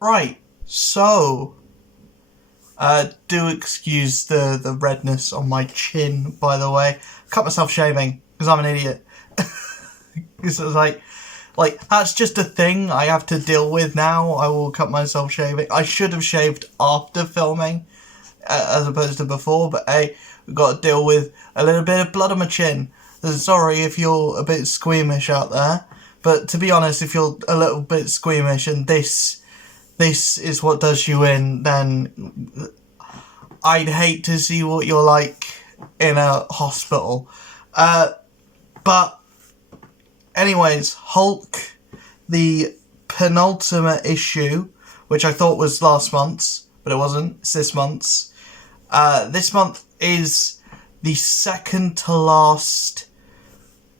Right, so, do excuse the redness on my chin, by the way. Cut myself shaving, because I'm an idiot. Because it's like, that's just a thing I have to deal with now. I will cut myself shaving. I should have shaved after filming, as opposed to before, but hey, we've got to deal with a little bit of blood on my chin. Sorry if you're a bit squeamish out there, but to be honest, if you're a little bit squeamish and this is what does you in, then I'd hate to see what you're like in a hospital. But anyways, Hulk, the penultimate issue, which I thought was last month's, but it wasn't, it's this month's. This month is the second to last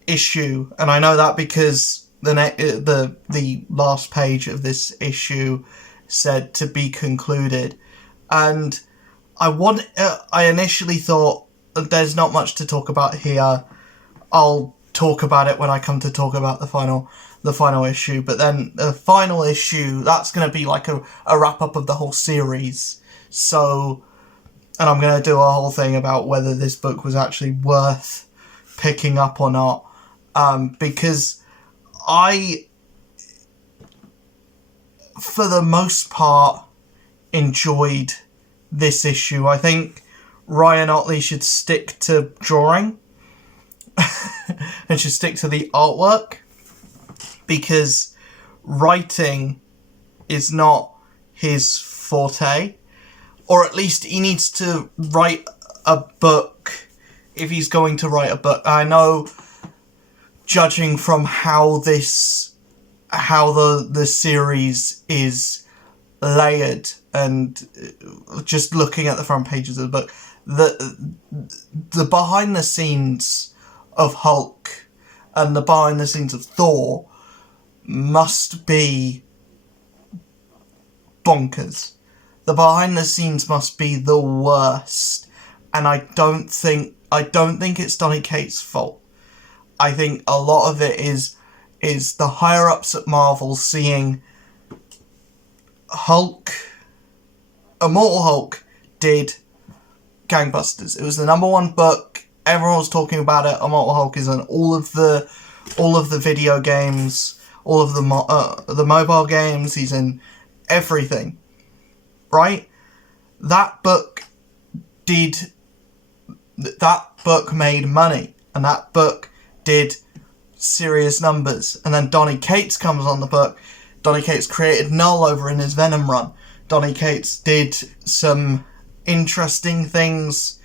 issue, and I know that because the last page of this issue said to be concluded, and I initially thought there's not much to talk about here. I'll talk about it when I come to talk about the final issue, but then the final issue, that's going to be like a wrap up of the whole series. So, and I'm going to do a whole thing about whether this book was actually worth picking up or not, because I, for the most part, enjoyed this issue. I think Ryan Ottley should stick to drawing and should stick to the artwork, because writing is not his forte, or at least he needs to write a book if he's going to write a book. I know, judging from how the series is layered, and just looking at the front pages of the book, the behind the scenes of Hulk and the behind the scenes of Thor must be bonkers. The behind the scenes must be the worst, and I don't think it's Donny Cates' fault. I think a lot of it is the higher ups at Marvel seeing Hulk, Immortal Hulk, did gangbusters. It was the #1 book. Everyone was talking about it. Immortal Hulk is on all of the video games, all of the mobile games. He's in everything, right? That book made money, and that book did serious numbers. And then Donny Cates comes on the book. Donny Cates created Null over in his Venom run. Donny Cates did some interesting things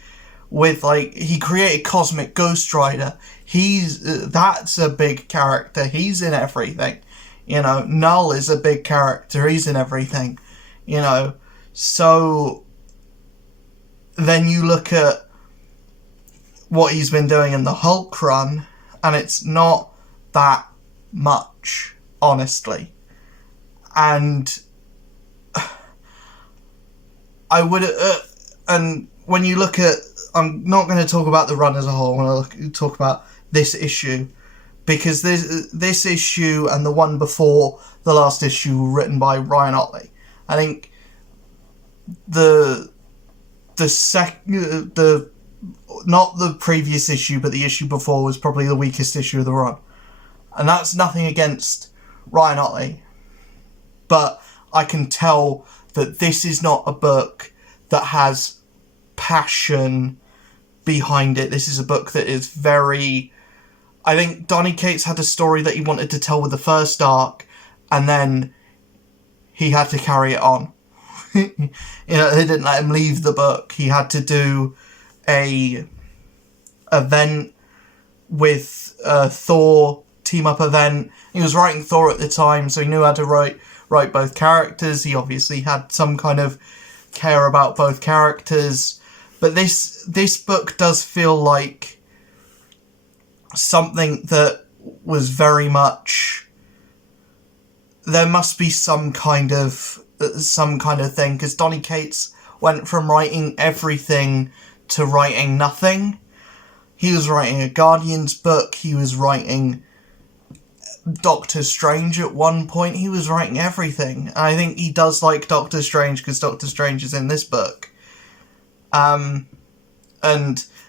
with, like, he created Cosmic Ghost Rider. That's a big character. He's in everything. You know, Null is a big character. He's in everything. You know, so then you look at what he's been doing in the Hulk run, and it's not that much, honestly. And I would, and when you look at, I'm not going to talk about the run as a whole. I'm going to talk about this issue, because this issue and the one before the last issue were written by Ryan Ottley. I think not the previous issue, but the issue before was probably the weakest issue of the run. And that's nothing against Ryan Ottley, but I can tell that this is not a book that has passion behind it. This is a book that is very... I think Donny Cates had a story that he wanted to tell with the first arc, and then he had to carry it on. You know, they didn't let him leave the book. He had to do a event with Thor, team-up event. He was writing Thor at the time, so he knew how to write both characters. He obviously had some kind of care about both characters. But this book does feel like something that was very much... There must be some kind of thing, because Donny Cates went from writing everything to writing nothing. He was writing a Guardians book. He was writing Doctor Strange at one point. He was writing everything. And I think he does like Doctor Strange because Doctor Strange is in this book. And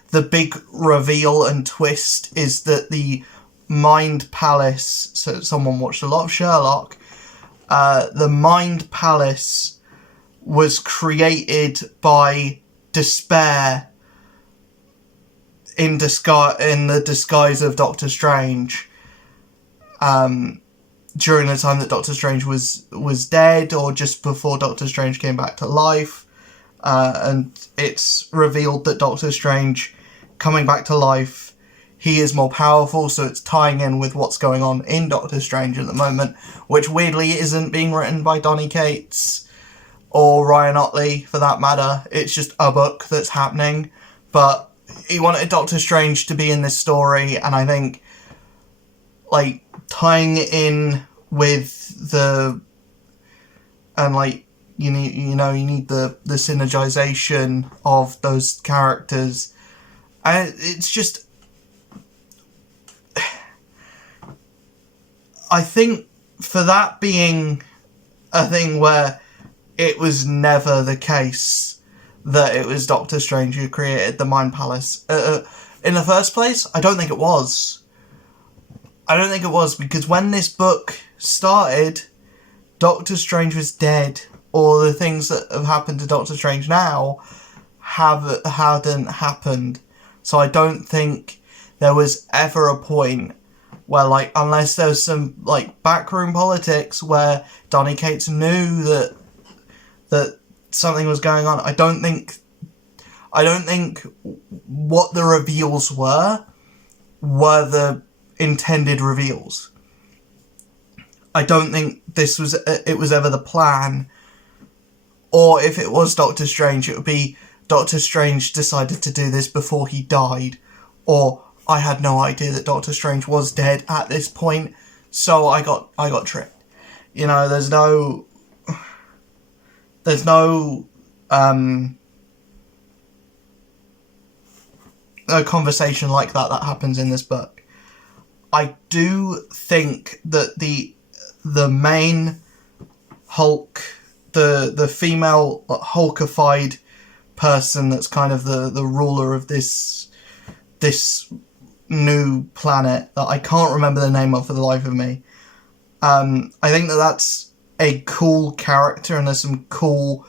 the big reveal and twist is that the Mind Palace, so someone watched a lot of Sherlock, the Mind Palace was created by Despair in the disguise of Doctor Strange, during the time that Doctor Strange was dead, or just before Doctor Strange came back to life. And it's revealed that Doctor Strange coming back to life, he is more powerful, so it's tying in with what's going on in Doctor Strange at the moment, which weirdly isn't being written by Donny Cates or Ryan Ottley, for that matter. It's just a book that's happening, but he wanted Doctor Strange to be in this story, and I think, like, tying it in with the, and like, you need the synergization of those characters. And it's just, I think for that being a thing where it was never the case that it was Doctor Strange who created the Mind Palace in the first place, I don't think it was. Because when this book started, Doctor Strange was dead. All the things that have happened to Doctor Strange now hadn't happened. So I don't think there was ever a point where, like, unless there was some, like, backroom politics where Donny Cates knew that something was going on, I don't think what the reveals were the intended reveals. I don't think it was ever the plan. Or if it was Doctor Strange, it would be Doctor Strange decided to do this before he died. Or I had no idea that Doctor Strange was dead at this point, so I got tricked. You know, there's no a conversation like that happens in this book. I do think that the main Hulk, the female Hulkified person that's kind of the ruler of this new planet that I can't remember the name of for the life of me. I think that's a cool character, and there's some cool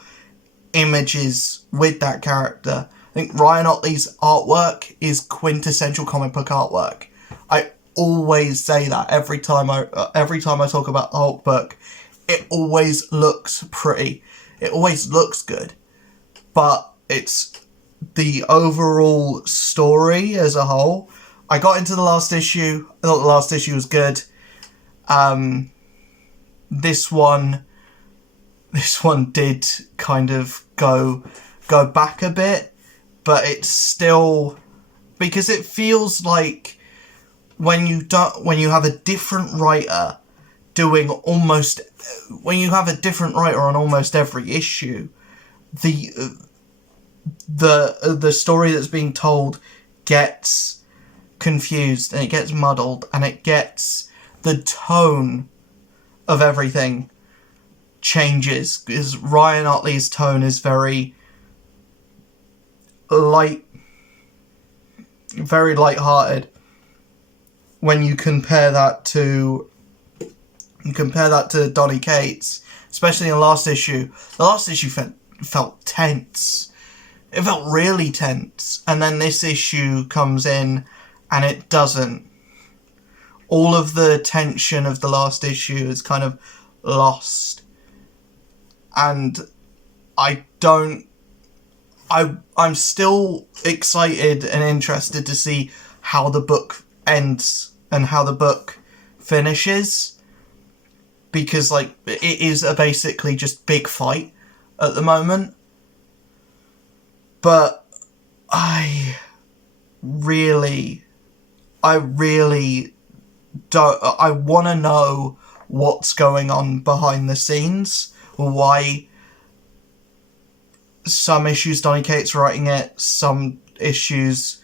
images with that character. I think Ryan Ottley's artwork is quintessential comic book artwork. I always say that every time I talk about the Hulk book. It always looks pretty. It always looks good. But it's the overall story as a whole. I got into the last issue. I thought the last issue was good. This one did kind of go back a bit, but it's still, because it feels like when you have a different writer on almost every issue, the story that's being told gets confused, and it gets muddled, and the tone of everything changes, because Ryan Ottley's tone is very light-hearted when you compare that to Donny Cates, especially in the last issue. The last issue felt tense. It felt really tense. And then this issue comes in and it doesn't. All of the tension of the last issue is kind of lost. And I'm still excited and interested to see how the book ends and how the book finishes. Because, like, it is a basically just big fight at the moment. But I really don't. I want to know what's going on behind the scenes. Why some issues Donny Cates writing it, some issues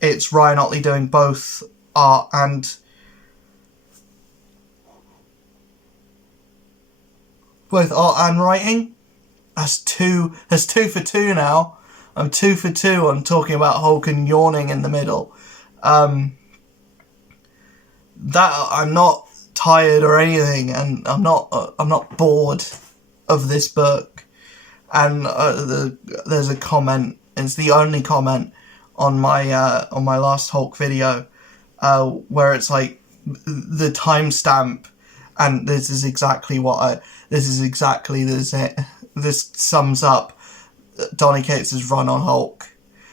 it's Ryan Ottley doing both art and both art and writing. That's two for two now. I'm 2 for 2 on talking about Hulk and yawning in the middle. That I'm not tired or anything, and I'm not bored of this book. And there's a comment. It's the only comment on my last Hulk video, where it's like the timestamp, and this is exactly this sums up Donny Cates' run on Hulk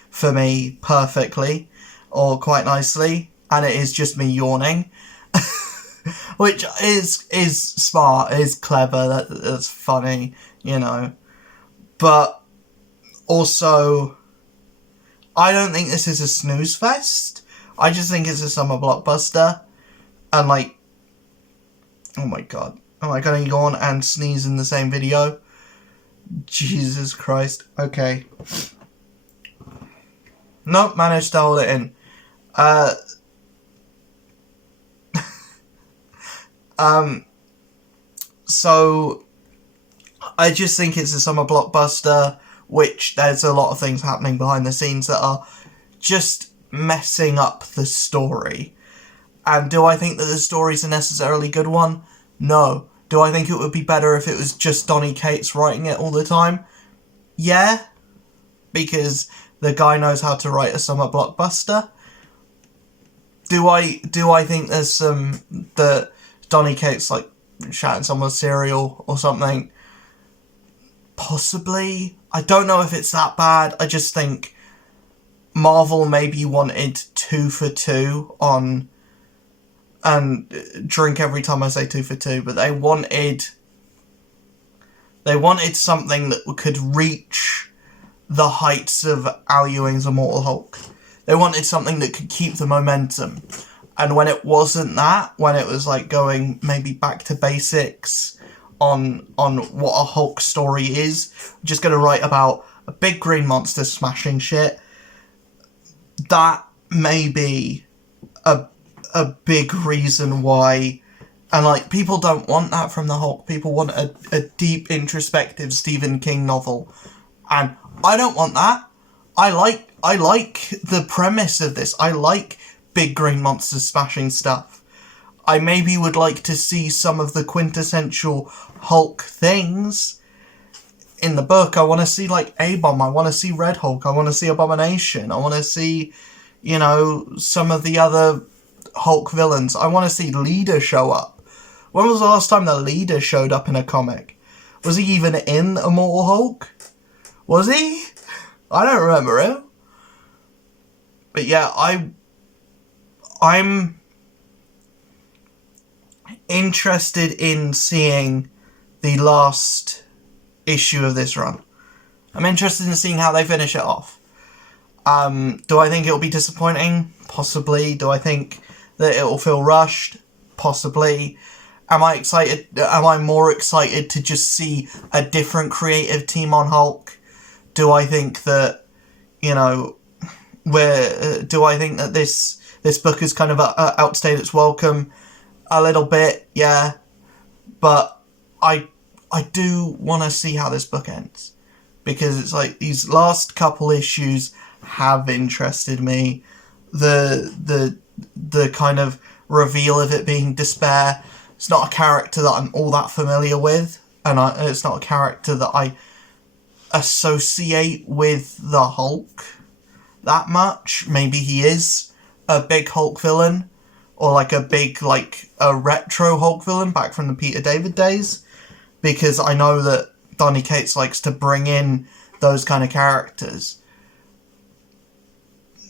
for me perfectly, or quite nicely, and it is just me yawning, which is smart, is clever, that's funny, you know, but also I don't think this is a snooze fest. I just think it's a summer blockbuster, and like, oh my god, am I gonna yawn and sneeze in the same video? Jesus Christ. Okay. Nope, managed to hold it in. So I just think it's a summer blockbuster, which there's a lot of things happening behind the scenes that are just messing up the story. And do I think that the story's a necessarily good one? No. Do I think it would be better if it was just Donny Cates writing it all the time? Yeah, because the guy knows how to write a summer blockbuster. Do I think there's that Donny Cates like shouting someone's cereal or something? Possibly. I don't know if it's that bad. I just think Marvel maybe wanted 2 for 2 on, and drink every time I say 2 for 2, but they wanted something that could reach the heights of Al Ewing's Immortal Hulk. They wanted something that could keep the momentum. And when it wasn't that, when it was like going maybe back to basics on what a Hulk story is, just going to write about a big green monster smashing shit, that may be a big reason why. And like, people don't want that from the Hulk. People want a deep, introspective Stephen King novel, and I don't want that. I like the premise of this. I like big green monsters smashing stuff. I maybe would like to see some of the quintessential Hulk things in the book. I want to see like A-Bomb. I want to see Red Hulk. I want to see Abomination. I want to see, you know, some of the other Hulk villains. I want to see Leader show up. When was the last time the Leader showed up in a comic? Was he even in Immortal Hulk? Was he? I don't remember him. But yeah, I'm interested in seeing the last issue of this run. I'm interested in seeing how they finish it off. Do I think it'll be disappointing? Possibly. Do I think that it'll feel rushed? Possibly. Am I excited? Am I more excited to just see a different creative team on Hulk? Do I think that, you know, do I think that this book is kind of outstayed its welcome? A little bit, yeah. But I do want to see how this book ends, because it's like these last couple issues have interested me. The kind of reveal of it being Despair. It's not a character that I'm all that familiar with, and it's not a character that I associate with the Hulk that much. Maybe he is a big Hulk villain, or like a big, like a retro Hulk villain back from the Peter David days, because I know that Donny Cates likes to bring in those kind of characters.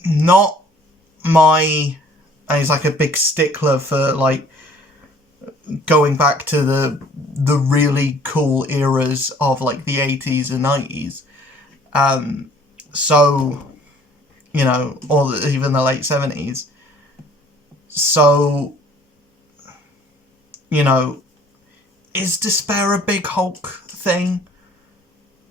Not my... And he's like a big stickler for like going back to the really cool eras of like the 80s and 90s. So, you know, or even the late 70s. So, you know, is Despair a big Hulk thing?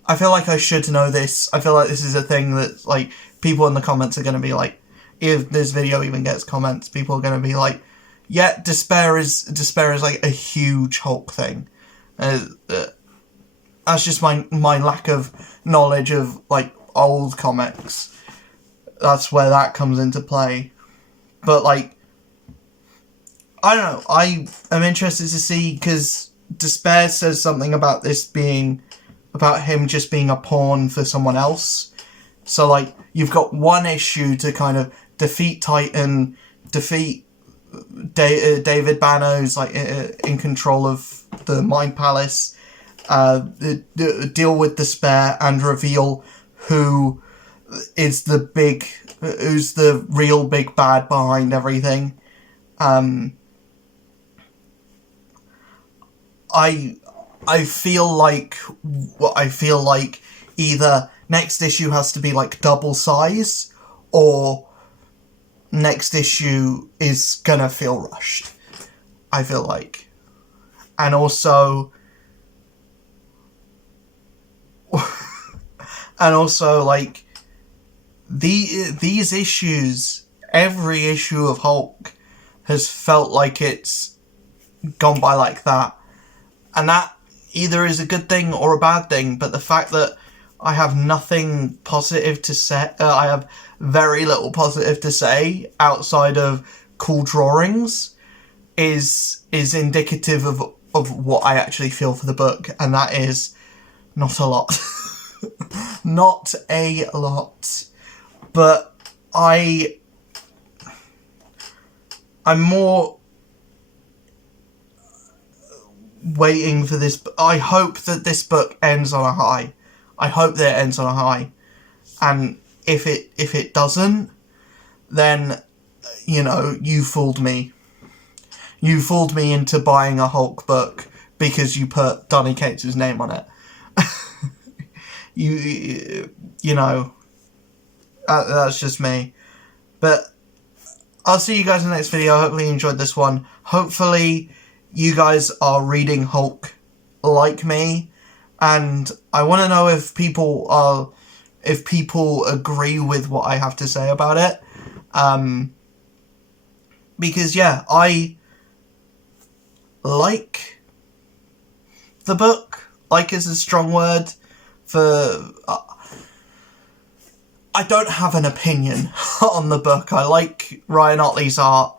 I feel like I should know this. I feel like this is a thing that, like, people in the comments are going to be like, if this video even gets comments, people are going to be like, yeah, Despair is like a huge Hulk thing. that's just my lack of knowledge of, like, old comics. That's where that comes into play. But, like, I don't know, I am interested to see, because Despair says something about this being, about him just being a pawn for someone else. So, like, you've got one issue to kind of defeat Titan, defeat David Banner's, like, in control of the Mind Palace, deal with Despair, and reveal who's the real big bad behind everything. I feel like either next issue has to be, like, double size, or next issue is gonna feel rushed, I feel like. And also like, these issues, every issue of Hulk has felt like it's gone by like that. And that either is a good thing or a bad thing, but the fact that I have nothing positive to say, I have very little positive to say outside of cool drawings, is indicative of what I actually feel for the book, and that is not a lot. Not a lot. But I'm more waiting for this. I hope that this book ends on a high. I hope that it ends on a high. And if it doesn't, then, you know, you fooled me. You fooled me into buying a Hulk book because you put Donny Cates' name on it. You know, that's just me. But I'll see you guys in the next video. Hopefully you enjoyed this one. Hopefully you guys are reading Hulk like me, and I want to know if people agree with what I have to say about it. Because yeah, I like the book. Like is a strong word for. I don't have an opinion on the book. I like Ryan Ottley's art.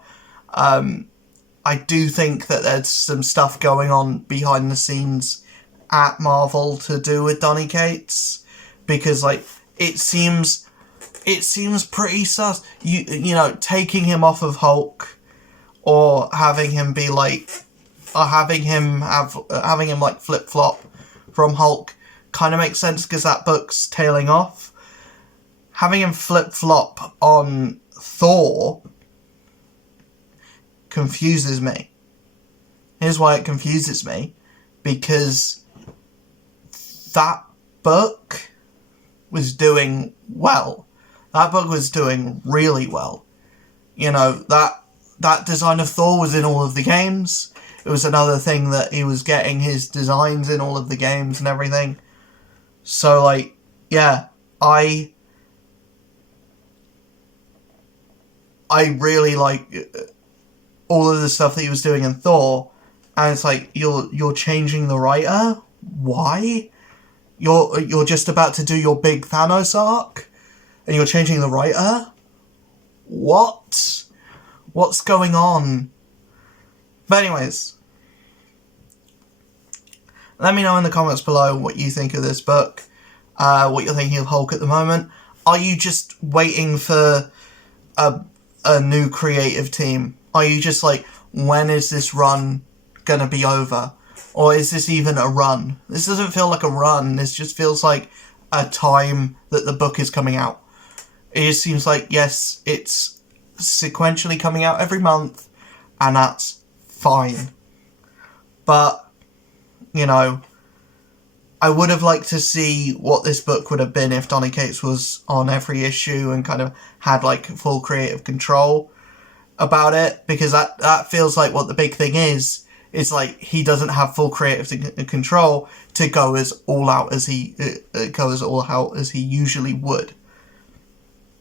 I do think that there's some stuff going on behind the scenes at Marvel to do with Donny Cates, because like it seems pretty sus. You know, taking him off of Hulk, or having him be like, or having him like flip flop from Hulk, kind of makes sense because that book's tailing off. Having him flip flop on Thor confuses me. Here's why it confuses me. Because that book was doing well. That book was doing really well. You know, that design of Thor was in all of the games. It was another thing that he was getting his designs in all of the games and everything. So, like, yeah, I really like all of the stuff that he was doing in Thor, and it's like, you're changing the writer? Why? You're just about to do your big Thanos arc, and you're changing the writer? What? What's going on? But anyways, let me know in the comments below what you think of this book, what you're thinking of Hulk at the moment. Are you just waiting for a new creative team? Are you just like, when is this run gonna be over? Or is this even a run? This doesn't feel like a run. This just feels like a time that the book is coming out. It just seems like, yes, it's sequentially coming out every month, and that's fine. But, you know, I would have liked to see what this book would have been if Donny Cates was on every issue and kind of had like full creative control about it, because that feels like what the big thing is. It's like he doesn't have full creative control to go as all out as he usually would.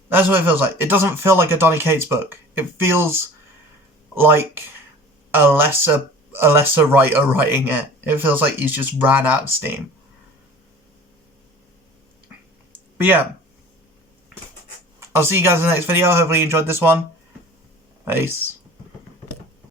That's what it feels like. It doesn't feel like a Donny Cates book. It feels like a lesser writer writing it. It feels like he's just ran out of steam. But yeah, I'll see you guys in the next video. Hopefully you enjoyed this one. Peace.